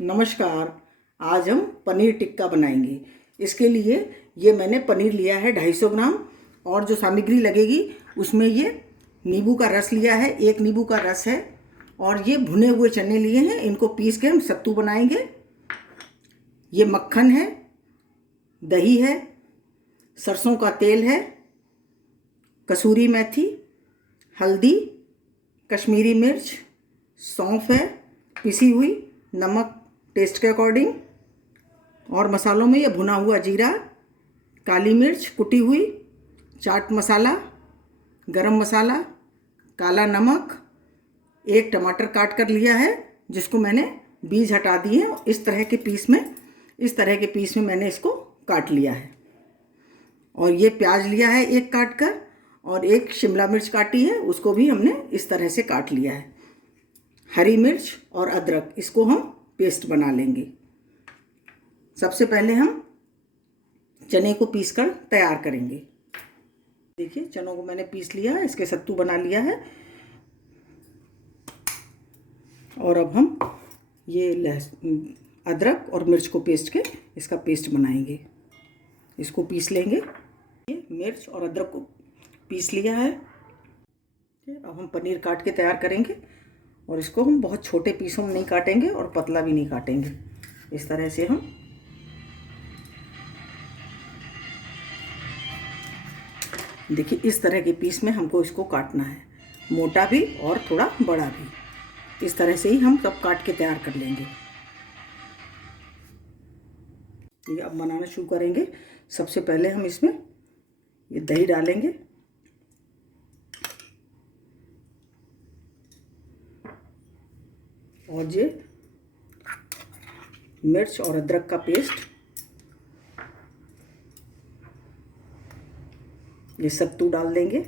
नमस्कार। आज हम पनीर टिक्का बनाएंगे। इसके लिए ये मैंने पनीर लिया है 250 ग्राम और जो सामग्री लगेगी उसमें ये नींबू का रस लिया है, 1 नींबू का रस है और ये भुने हुए चने लिए हैं, इनको पीस के हम सत्तू बनाएंगे। ये मक्खन है, दही है, सरसों का तेल है, कसूरी मेथी, हल्दी, कश्मीरी मिर्च, सौंफ है पिसी हुई, नमक टेस्ट के अकॉर्डिंग और मसालों में ये भुना हुआ जीरा, काली मिर्च कुटी हुई, चाट मसाला, गरम मसाला, काला नमक, 1 टमाटर काट कर लिया है जिसको मैंने बीज हटा दिए। इस तरह के पीस में मैंने इसको काट लिया है। और ये प्याज लिया है 1 काट कर और 1 शिमला मिर्च काटी है, उसको भी हमने इस तरह से काट लिया है। हरी मिर्च और अदरक, इसको हम पेस्ट बना लेंगे। सबसे पहले हम चने को पीस कर तैयार करेंगे। देखिए चनों को मैंने पीस लिया है, इसके सत्तू बना लिया है। और अब हम ये अदरक और मिर्च को पेस्ट के इसका पेस्ट बनाएंगे। इसको पीस लेंगे। ये मिर्च और अदरक को पीस लिया है। अब हम पनीर काट के तैयार करेंगे और इसको हम बहुत छोटे पीसों में नहीं काटेंगे और पतला भी नहीं काटेंगे। इस तरह से हम देखिए इस तरह के पीस में हमको इसको काटना है, मोटा भी और थोड़ा बड़ा भी। इस तरह से ही हम सब काट के तैयार कर लेंगे। ये अब बनाना शुरू करेंगे। सबसे पहले हम इसमें ये दही डालेंगे। और ये मिर्च और अदरक का पेस्ट, ये सत्तू डाल देंगे।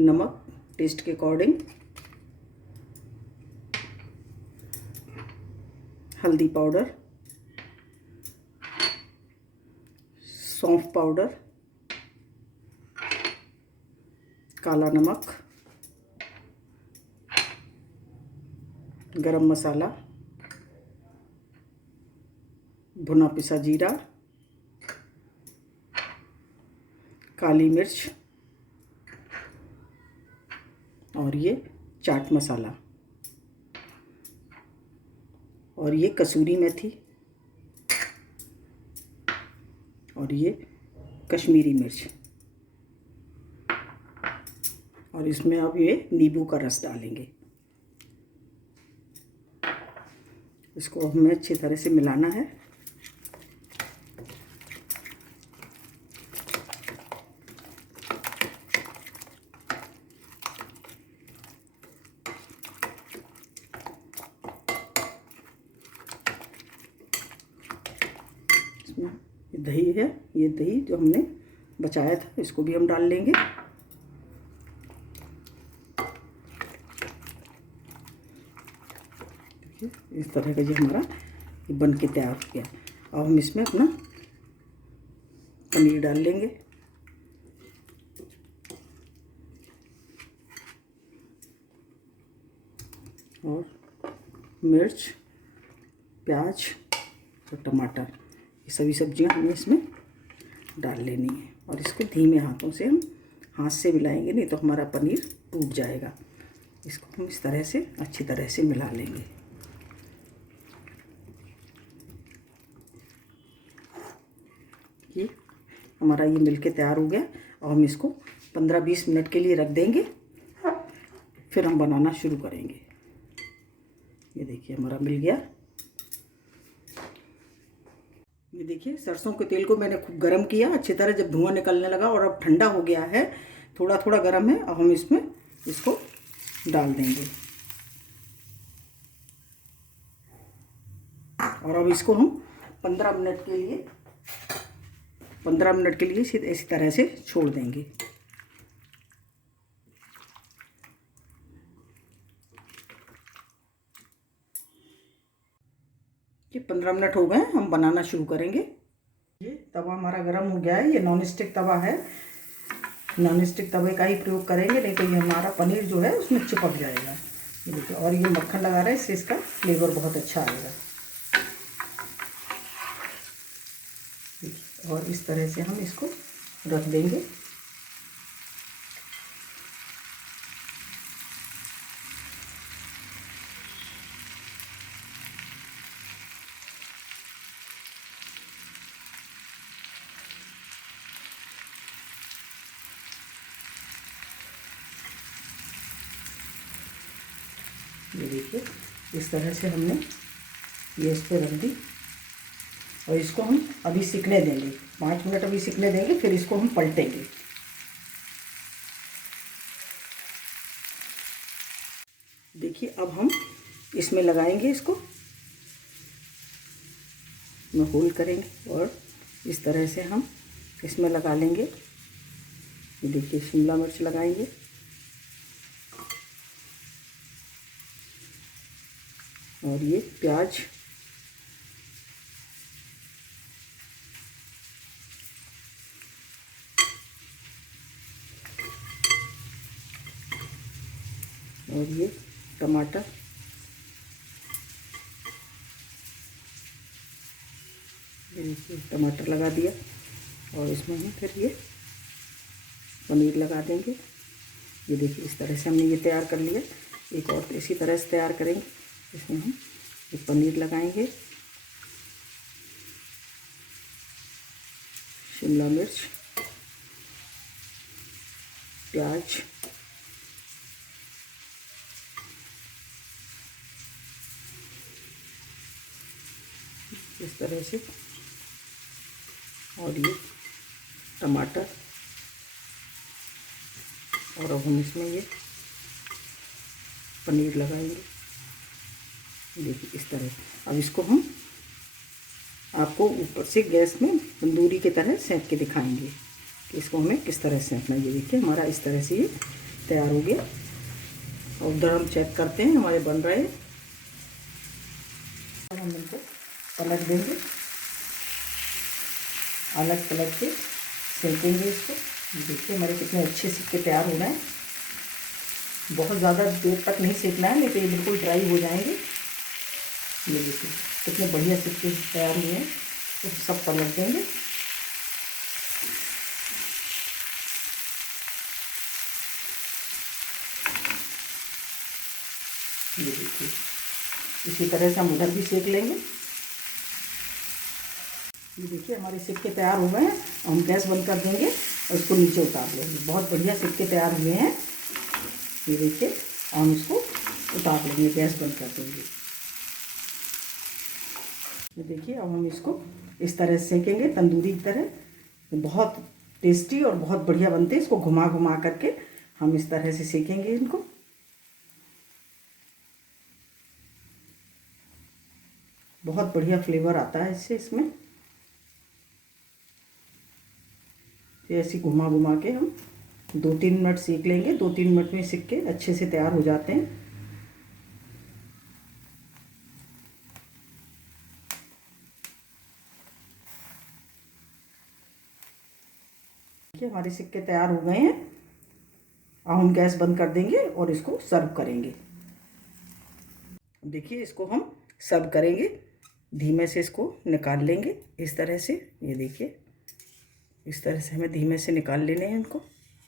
नमक टेस्ट के अकॉर्डिंग, हल्दी पाउडर, सौंफ पाउडर, काला नमक, गरम मसाला, भुना पिसा जीरा, काली मिर्च और ये चाट मसाला और ये कसूरी मेथी और ये कश्मीरी मिर्च और इसमें अब ये नींबू का रस डालेंगे। इसको हमें अच्छी तरह से मिलाना है। ये दही है, ये दही जो हमने बचाया था इसको भी हम डाल लेंगे। देखिए इस तरह का ये हमारा ये बन के तैयार हो गया। अब हम इसमें अपना पनीर डाल लेंगे। और मिर्च, प्याज और टमाटर, ये सभी सब्जियां हमें इसमें डाल लेनी है। और इसको धीमे हाथों से हम हाथ से मिलाएंगे, नहीं तो हमारा पनीर टूट जाएगा। इसको हम इस तरह से अच्छी तरह से मिला लेंगे। ये हमारा ये मिलके तैयार हो गया और हम इसको 15-20 मिनट के लिए रख देंगे, फिर हम बनाना शुरू करेंगे। ये देखिए हमारा मिल गया। ये देखिए सरसों के तेल को मैंने खूब गर्म किया अच्छी तरह, जब धुआं निकलने लगा और अब ठंडा हो गया है, थोड़ा थोड़ा गर्म है। अब हम इसमें इसको डाल देंगे और अब इसको हम 15 मिनट के लिए इसी तरह से छोड़ देंगे। ये 15 मिनट हो गए, हम बनाना शुरू करेंगे। ये तवा हमारा गर्म हो गया है, ये नॉन स्टिक तवा है। नॉन स्टिक तवे का ही प्रयोग करेंगे, नहीं तो ये हमारा पनीर जो है उसमें चिपक जाएगा। ये देखिए, और ये मक्खन लगा रहे हैं, इससे इसका फ्लेवर बहुत अच्छा आएगा। देखिए, और इस तरह से हम इसको रख देंगे। ये देखिए, इस तरह से हमने ये इस पर रख दी, और इसको हम अभी सिकने देंगे। 5 मिनट अभी सिकने देंगे, फिर इसको हम पलटेंगे। देखिए, अब हम इसमें लगाएंगे, इसको में होल करेंगे और इस तरह से हम इसमें लगा लेंगे। ये देखिए, शिमला मिर्च लगाएंगे और ये प्याज, और ये टमाटर, ये देखिए टमाटर लगा दिया, और इसमें हम फिर ये पनीर लगा देंगे। ये देखिए, इस तरह से हमने ये तैयार कर लिया। एक और इसी तरह से तैयार करेंगे। इसमें हम ये पनीर लगाएंगे, शिमला मिर्च, प्याज, इस तरह से, और ये टमाटर, और अब हम इसमें ये पनीर लगाएंगे। देखिए, इस तरह। अब इसको हम आपको ऊपर से गैस में तंदूरी की तरह सेंक के दिखाएंगे कि इसको हमें किस तरह सेंकना है। ये देखिए, हमारा इस तरह से ये तैयार हो गया। और उधर हम चेक करते हैं, हमारे बन रहे हैं। और हम इनको पलट देंगे, अलग पलट के सेंकेंगे इसको। देखिए, हमारे कितने अच्छे सिक्के तैयार हो रहे हैं। बहुत ज़्यादा देर तक नहीं सेकना है, नहीं तो ये बिल्कुल ड्राई हो जाएंगे। ये देखिए, कितने बढ़िया सिक्के तैयार हुए हैं। तो सब पलट देंगे। ये देखिए, इसी तरह से हम उधर भी सेक लेंगे। ये देखिए, हमारे सिक्के तैयार हो गए हैं। हम गैस बंद कर देंगे और इसको नीचे उतार लेंगे। बहुत बढ़िया सिक्के तैयार हुए हैं। ये देखिए, हम इसको उतार लेंगे, गैस बंद कर देंगे। ये देखिए, अब हम इसको इस तरह से सेकेंगे, तंदूरी की तरह। बहुत टेस्टी और बहुत बढ़िया बनते हैं। इसको घुमा घुमा करके हम इस तरह से सेकेंगे इनको। बहुत बढ़िया फ्लेवर आता है इससे, इसमें। ऐसे घुमा घुमा के हम 2-3 मिनट सेक लेंगे। 2-3 मिनट में सिक्के अच्छे से तैयार हो जाते हैं। देखिए, हमारे सिक्के तैयार हो गए हैं। अब हम गैस बंद कर देंगे और इसको सर्व करेंगे। देखिए, इसको हम सर्व करेंगे। धीमे से इसको निकाल लेंगे, इस तरह से। ये देखिए, इस तरह से हमें धीमे से निकाल लेने हैं इनको,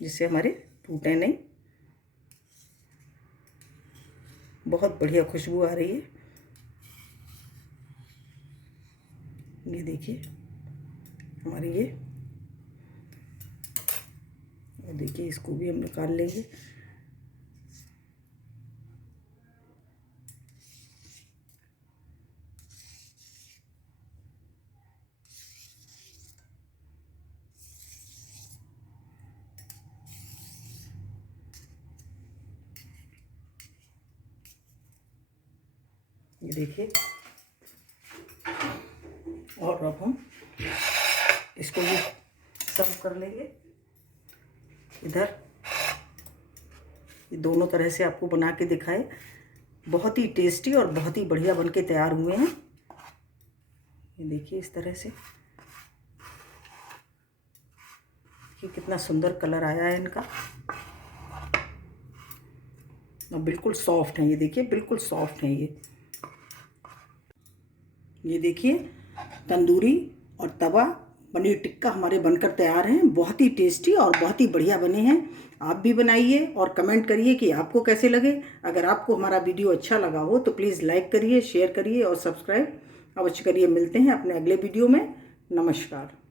जिससे हमारे टूटे नहीं। बहुत बढ़िया खुशबू आ रही है। ये देखिए, हमारी ये देखिए, इसको भी हम निकाल लेंगे। ये देखिए, और अब हम इसको भी सर्व कर लेंगे। इधर ये दोनों तरह से आपको बना के दिखाए। बहुत ही टेस्टी और बहुत ही बढ़िया बनके तैयार हुए हैं। ये देखिए, इस तरह से देखिए कितना सुंदर कलर आया है इनका, और बिल्कुल सॉफ्ट है ये, देखिए बिल्कुल सॉफ्ट है ये देखिए तंदूरी और तवा पनीर टिक्का हमारे बनकर तैयार हैं। बहुत ही टेस्टी और बहुत ही बढ़िया बने हैं। आप भी बनाइए और कमेंट करिए कि आपको कैसे लगे। अगर आपको हमारा वीडियो अच्छा लगा हो तो प्लीज़ लाइक करिए, शेयर करिए और सब्सक्राइब अवश्य करिए। मिलते हैं अपने अगले वीडियो में। नमस्कार।